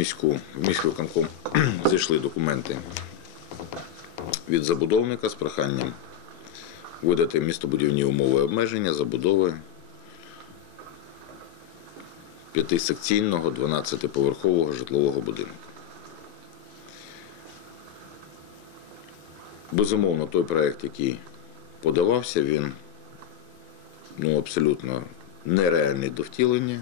міську, в міський виконком зайшли документи від забудовника з проханням видати містобудівні умови обмеження забудови п'ятисекційного 12-поверхового житлового будинку. Безумовно, той проект, який подавався, він ну, абсолютно нереальний до втілення.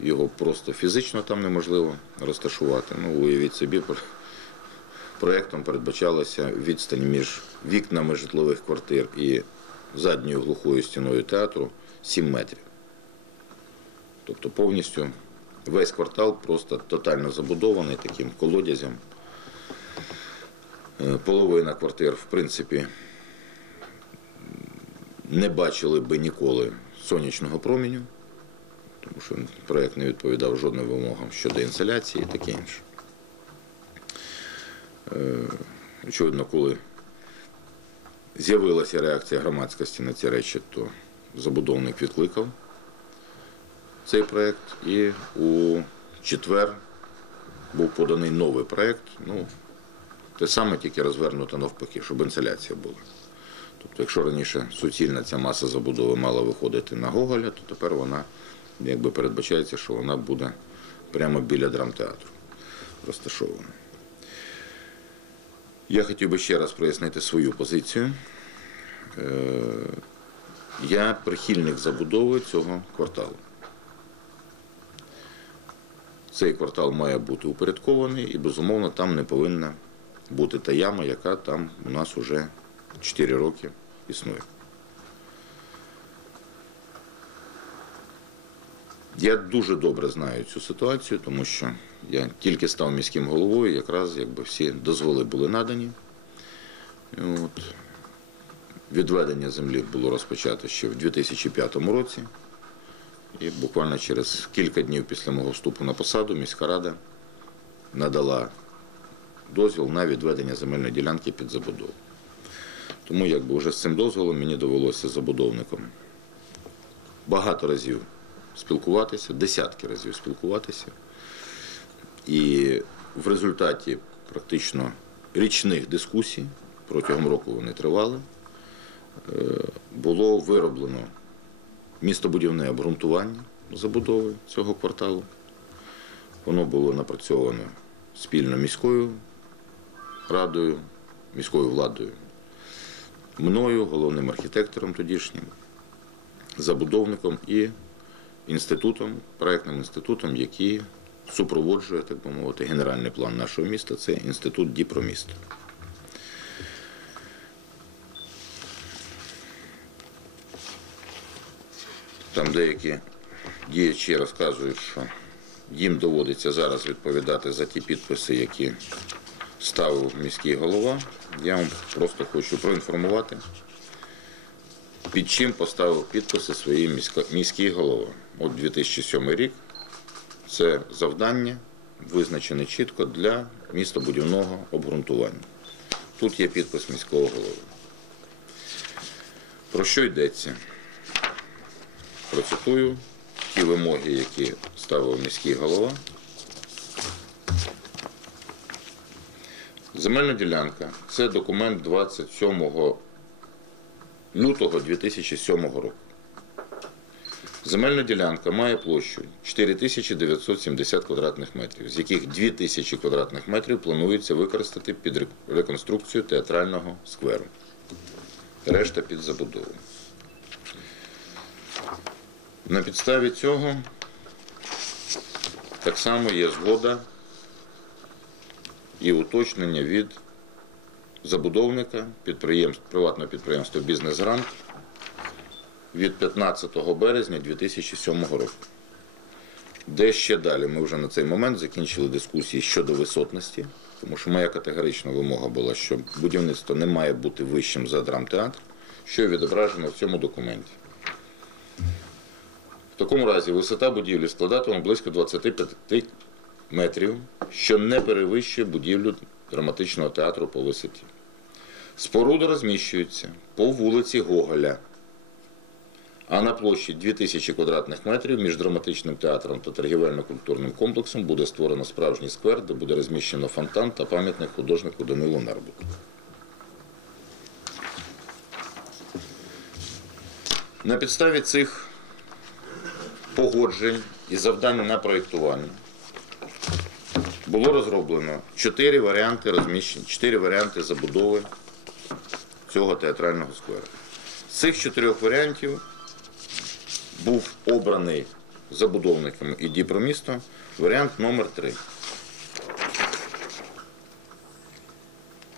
Його просто фізично там неможливо розташувати. Ну, уявіть собі, пр- проектом передбачалася відстань між вікнами житлових квартир і задньою глухою стіною театру 7 метрів. Тобто повністю весь квартал просто тотально забудований таким колодязем. Е, Половина квартир, в принципі, не бачили би ніколи сонячного променю, тому що проєкт не відповідав жодним вимогам щодо інсоляції і таке інше. Е, Очевидно, коли з'явилася реакція громадськості на ці речі, то забудовник відкликав цей проєкт і у четвер був поданий новий проєкт. Ну, те саме, тільки розвернуто навпаки, щоб інсоляція була. Тобто, якщо раніше суцільна ця маса забудови мала виходити на Гоголя, то тепер вона якби передбачається, що вона буде прямо біля драмтеатру розташована. Я хотів би ще раз прояснити свою позицію. Е, Я прихильник забудови цього кварталу. Цей квартал має бути упорядкований і, безумовно, там не повинна бути та яма, яка там у нас вже 4 роки існує. Я дуже добре знаю цю ситуацію, тому що я тільки став міським головою, якраз якби всі дозволи були надані. От. Відведення землі було розпочато ще в 2005 році. І буквально через кілька днів після мого вступу на посаду міська рада надала дозвіл на відведення земельної ділянки під забудову. Тому якби вже з цим дозволом мені довелося забудовником багато разів спілкуватися, десятки разів спілкуватися. І в результаті практично річних дискусій, протягом року вони тривали, е, було вироблено містобудівне обґрунтування забудови цього кварталу. Воно було напрацьовано спільно міською радою, міською владою, мною, головним архітектором тодішнім, забудовником і інститутом, проектним інститутом, який супроводжує, так би мовити, генеральний план нашого міста. Це інститут Діпроміста. Там деякі діячі розказують, що їм доводиться зараз відповідати за ті підписи, які ставив міський голова. Я вам просто хочу проінформувати, під чим поставив підписи свої міська- міський голова. От 2007 рік це завдання визначене чітко для містобудівного обґрунтування. Тут є підпис міського голови. Про що йдеться? Процитую ті вимоги, які ставив міський голова. Земельна ділянка це документ 27 лютого 2007 року. Земельна ділянка має площу 4970 квадратних метрів, з яких 2000 квадратних метрів планується використати під реконструкцію театрального скверу. Решта під забудову. На підставі цього так само є згода і уточнення від забудовника підприємств, приватного підприємства «Бізнес-Грант» від 15 березня 2007 року. Де ще далі ми вже на цей момент закінчили дискусії щодо висотності, тому що моя категорична вимога була, що будівництво не має бути вищим за драмтеатр, що відображено в цьому документі. В такому разі висота будівлі складатиме близько 25 метрів, що не перевищує будівлю драматичного театру по висоті. Споруда розміщується по вулиці Гоголя, А на площі 2000 квадратних метрів між драматичним театром та торгівельно-культурним комплексом буде створено справжній сквер, де буде розміщено фонтан та пам'ятник художнику Данилу Нарбуту. На підставі цих погоджень і завдань на проєктування було розроблено чотири варіанти розміщення, чотири варіанти забудови цього театрального скверу. З цих чотирьох варіантів був обраний забудовниками і Діпромісто варіант номер 3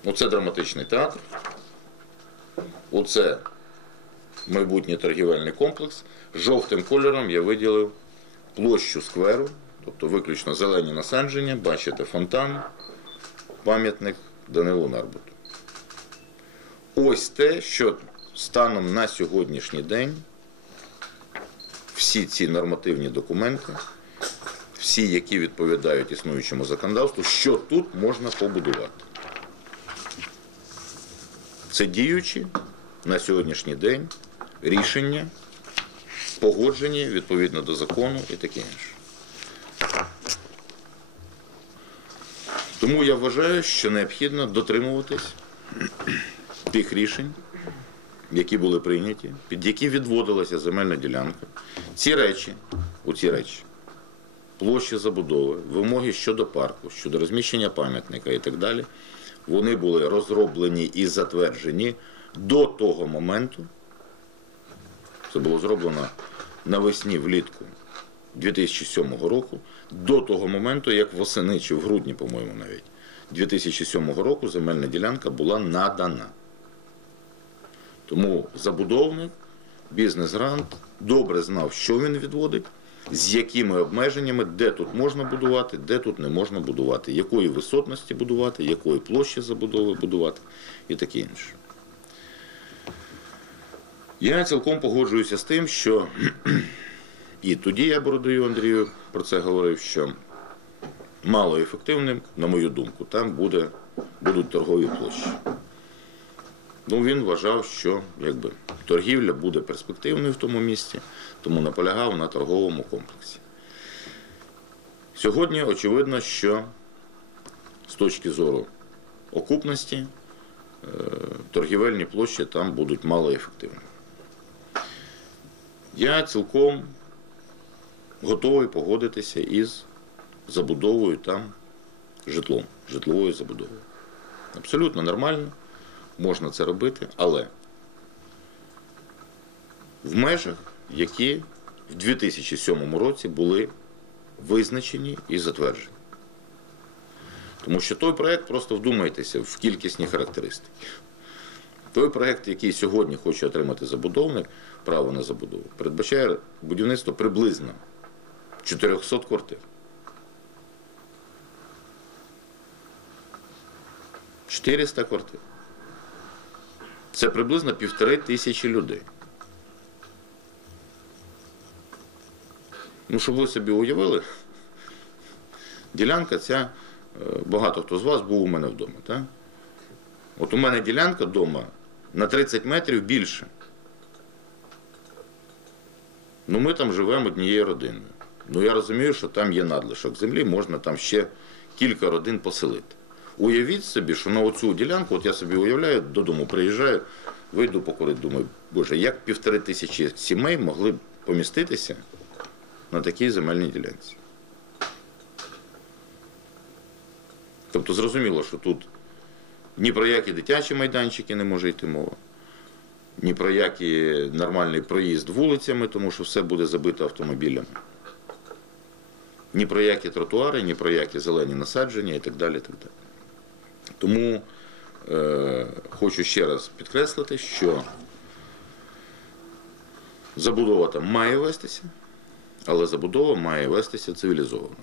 Оце драматичний театр. Оце майбутній торгівельний комплекс. Жовтим кольором я виділив площу скверу, тобто виключно зелені насадження, бачите фонтан, пам'ятник Данилу Нарбуту. Ось те, що станом на сьогоднішній день всі ці нормативні документи, всі, які відповідають існуючому законодавству, що тут можна побудувати. Це діючі на сьогоднішній день рішення, погоджені відповідно до закону і таке інше. Тому я вважаю, що необхідно дотримуватись тих рішень, які були прийняті, під які відводилася земельна ділянка. Ці речі, у ці речі, площі забудови, вимоги щодо парку, щодо розміщення пам'ятника і так далі, вони були розроблені і затверджені до того моменту. Це було зроблено навесні влітку 2007 року, до того моменту, як восени чи в грудні, по-моєму, навіть 2007 року земельна ділянка була надана. Тому забудовник, бізнес-грант добре знав, що він відводить, з якими обмеженнями, де тут можна будувати, де тут не можна будувати, якої висотності будувати, якої площі забудови будувати і таке інше. Я цілком погоджуюся з тим, що і тоді я Бородою Андрію про це говорив, що малоефективним, на мою думку, там буде, будуть торгові площі. Ну, він вважав, що якби, торгівля буде перспективною в тому місці, тому наполягав на торговому комплексі. Сьогодні очевидно, що з точки зору окупності е, торгівельні площі там будуть малоефективними. Я цілком готовий погодитися із забудовою там житлом, житловою забудовою. Абсолютно нормально, можна це робити, але в межах, які в 2007 році були визначені і затверджені. Тому що той проєкт, просто вдумайтеся в кількісні характеристики. Той проєкт, який сьогодні хоче отримати забудовник, право на забудову, передбачає будівництво приблизно 400 квартир. 400 квартир. Це приблизно півтори тисячі людей. Ну, щоб ви собі уявили, ділянка ця, е, багато хто з вас був у мене вдома. Так? От у мене ділянка вдома на 30 метрів більше. Ну, ми там живемо однією родиною. Ну, я розумію, що там є надлишок землі, можна там ще кілька родин поселити. Уявіть собі, що на оцю ділянку, от я собі уявляю, додому приїжджаю, вийду покурити, думаю, боже, як півтори тисячі сімей могли б поміститися на такій земельній ділянці. Тобто зрозуміло, що тут ні про які дитячі майданчики не може йти мова, ні про який нормальний проїзд вулицями, тому що все буде забито автомобілями. Ні про які тротуари, ні про які зелені насадження і так далі. Так далі. Тому е, хочу ще раз підкреслити, що забудова там має вестися, але забудова має вестися цивілізовано.